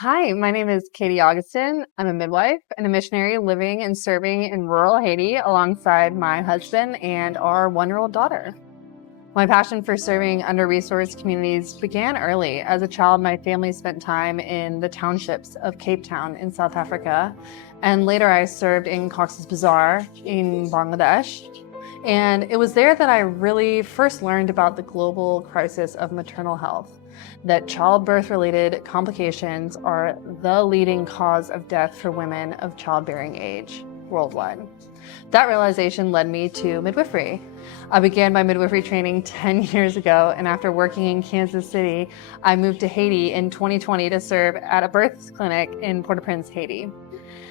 Hi, my name is Katie Augustin. I'm a midwife and a missionary living and serving in rural Haiti alongside my husband and our 1-year-old daughter. My passion for serving under-resourced communities began early. As a child, my family spent time in the townships of Cape Town in South Africa, and later I served in Cox's Bazar in Bangladesh. And it was there that I really first learned about the global crisis of maternal health, that childbirth-related complications are the leading cause of death for women of childbearing age worldwide. That realization led me to midwifery. I began my midwifery training 10 years ago, and after working in Kansas City, I moved to Haiti in 2020 to serve at a birth clinic in Port-au-Prince, Haiti.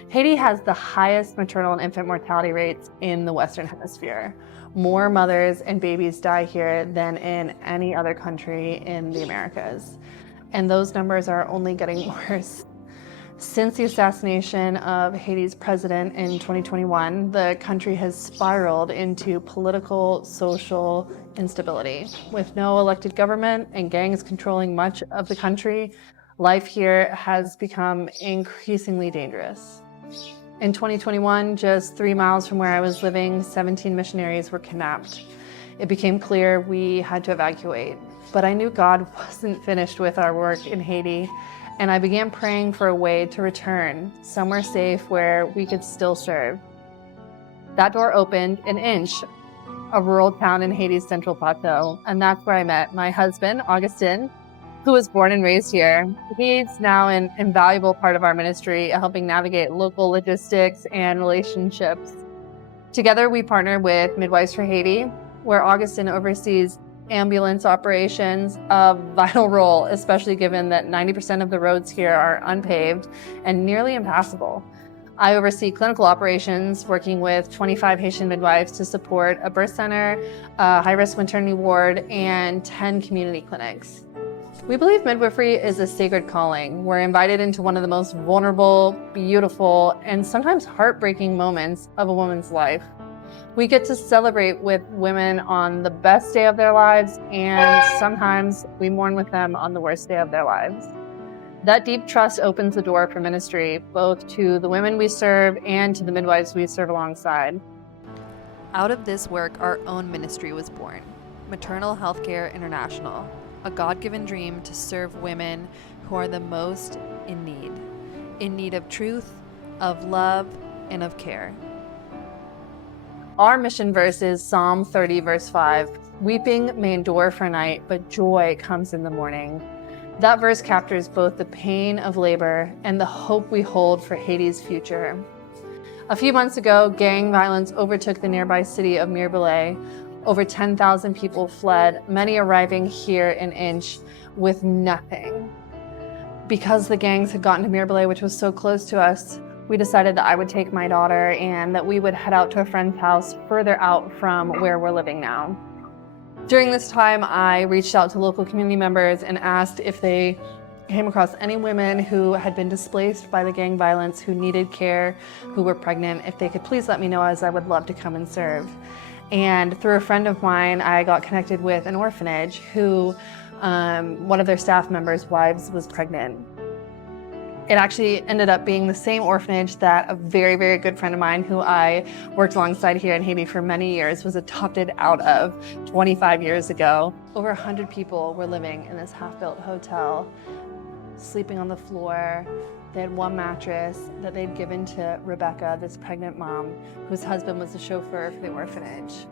Haiti has the highest maternal and infant mortality rates in the Western Hemisphere. More mothers and babies die here than in any other country in the Americas. And those numbers are only getting worse. Since the assassination of Haiti's president in 2021, the country has spiraled into political, social instability. With no elected government and gangs controlling much of the country, life here has become increasingly dangerous. In 2021, just 3 miles from where I was living, 17 missionaries were kidnapped. It became clear we had to evacuate, but I knew God wasn't finished with our work in Haiti, and I began praying for a way to return, somewhere safe where we could still serve. That door opened an inch, a rural town in Haiti's Central Plateau, and that's where I met my husband, Augustin, who was born and raised here. He's now an invaluable part of our ministry, helping navigate local logistics and relationships. Together, we partner with Midwives for Haiti, where Augustin oversees ambulance operations, a vital role, especially given that 90% of the roads here are unpaved and nearly impassable. I oversee clinical operations, working with 25 Haitian midwives to support a birth center, a high-risk maternity ward, and 10 community clinics. We believe midwifery is a sacred calling. We're invited into one of the most vulnerable, beautiful, and sometimes heartbreaking moments of a woman's life. We get to celebrate with women on the best day of their lives, and sometimes we mourn with them on the worst day of their lives. That deep trust opens the door for ministry, both to the women we serve and to the midwives we serve alongside. Out of this work, our own ministry was born, Maternal Healthcare International, a God-given dream to serve women who are the most in need of truth, of love, and of care. Our mission verse is Psalm 30, verse 5. Weeping may endure for a night, but joy comes in the morning. That verse captures both the pain of labor and the hope we hold for Haiti's future. A few months ago, gang violence overtook the nearby city of Mirebalais. Over 10,000 people fled, many arriving here in Inch with nothing. Because the gangs had gotten to Mirebalais, which was so close to us, we decided that I would take my daughter and that we would head out to a friend's house further out from where we're living now. During this time, I reached out to local community members and asked if they came across any women who had been displaced by the gang violence, who needed care, who were pregnant, if they could please let me know, as I would love to come and serve. And through a friend of mine, I got connected with an orphanage who one of their staff members' wives was pregnant. It actually ended up being the same orphanage that a very, very good friend of mine who I worked alongside here in Haiti for many years was adopted out of 25 years ago. Over 100 people were living in this half-built hotel, sleeping on the floor. They had one mattress that they'd given to Rebecca, this pregnant mom, whose husband was the chauffeur for the orphanage.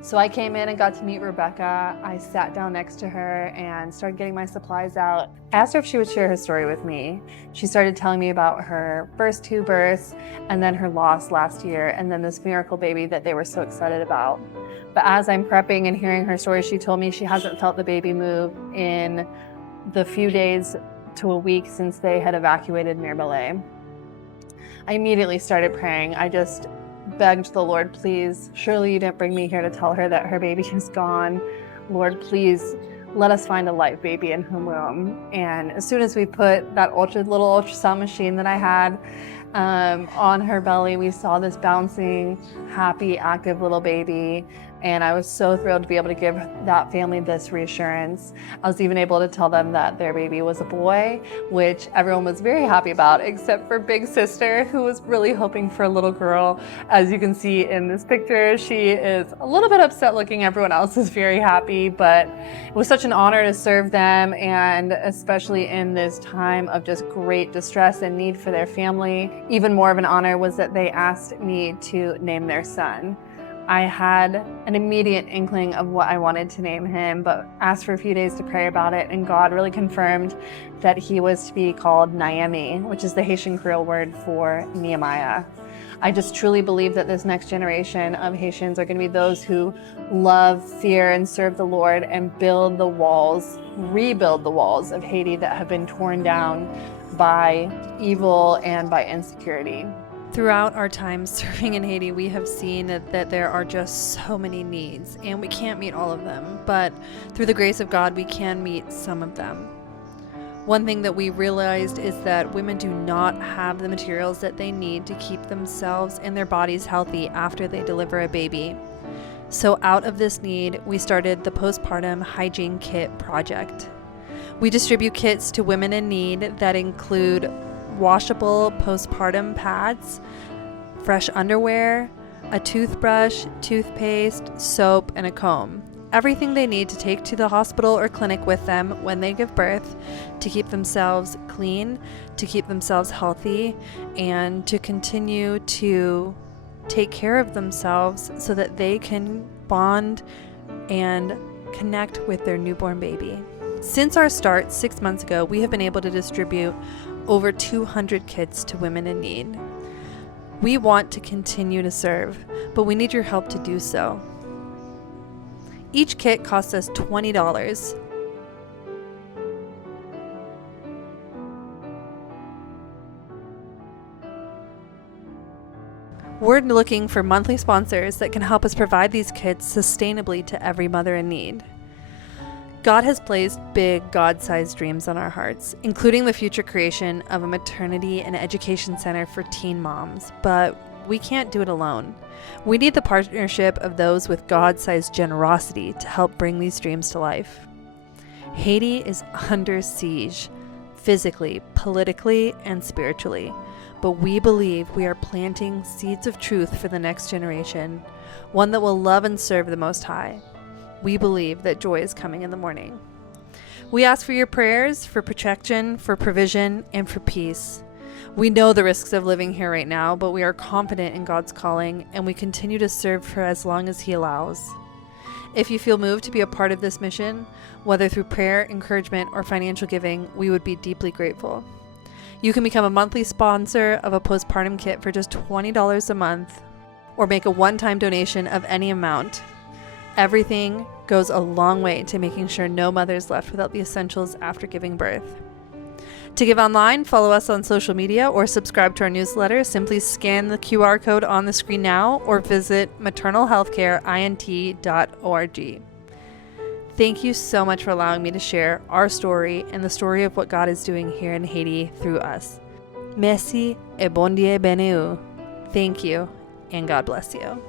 So I came in and got to meet Rebecca. I sat down next to her and started getting my supplies out. I asked her if she would share her story with me. She started telling me about her first 2 births and then her loss last year, and then this miracle baby that they were so excited about. But as I'm prepping and hearing her story, she told me she hasn't felt the baby move in the few days to a week since they had evacuated Mirebalais. I immediately started praying. I just begged the Lord, please, surely you didn't bring me here to tell her that her baby is gone. Lord, please let us find a live baby in her womb. And as soon as we put that little ultrasound machine that I had on her belly, we saw this bouncing, happy, active little baby. And I was so thrilled to be able to give that family this reassurance. I was even able to tell them that their baby was a boy, which everyone was very happy about, except for big sister, who was really hoping for a little girl. As you can see in this picture, she is a little bit upset looking. Everyone else is very happy, but it was such an honor to serve them, and especially in this time of just great distress and need for their family. Even more of an honor was that they asked me to name their son. I had an immediate inkling of what I wanted to name him, but asked for a few days to pray about it, and God really confirmed that he was to be called Naemi, which is the Haitian Creole word for Nehemiah. I just truly believe that this next generation of Haitians are going to be those who love, fear, and serve the Lord and rebuild the walls of Haiti that have been torn down by evil and by insecurity. Throughout our time serving in Haiti, we have seen that there are just so many needs, and we can't meet all of them, but through the grace of God, we can meet some of them. One thing that we realized is that women do not have the materials that they need to keep themselves and their bodies healthy after they deliver a baby. So out of this need, we started the Postpartum Hygiene Kit Project. We distribute kits to women in need that include washable postpartum pads, fresh underwear, a toothbrush, toothpaste, soap, and a comb. Everything they need to take to the hospital or clinic with them when they give birth to keep themselves clean, to keep themselves healthy, and to continue to take care of themselves so that they can bond and connect with their newborn baby. Since our start 6 months ago, we have been able to distribute over 200 kits to women in need. We want to continue to serve, but we need your help to do so. Each kit costs us $20. We're looking for monthly sponsors that can help us provide these kits sustainably to every mother in need. God has placed big, God-sized dreams on our hearts, including the future creation of a maternity and education center for teen moms, but we can't do it alone. We need the partnership of those with God-sized generosity to help bring these dreams to life. Haiti is under siege, physically, politically, and spiritually, but we believe we are planting seeds of truth for the next generation, one that will love and serve the Most High. We believe that joy is coming in the morning. We ask for your prayers, for protection, for provision, and for peace. We know the risks of living here right now, but we are confident in God's calling, and we continue to serve for as long as He allows. If you feel moved to be a part of this mission, whether through prayer, encouragement, or financial giving, we would be deeply grateful. You can become a monthly sponsor of a postpartum kit for just $20 a month, or make a one-time donation of any amount. Everything goes a long way to making sure no mother is left without the essentials after giving birth. To give online, follow us on social media or subscribe to our newsletter. Simply scan the QR code on the screen now or visit maternalhealthcareint.org. Thank you so much for allowing me to share our story and the story of what God is doing here in Haiti through us. Merci et bon Dieu béni. Thank you, and God bless you.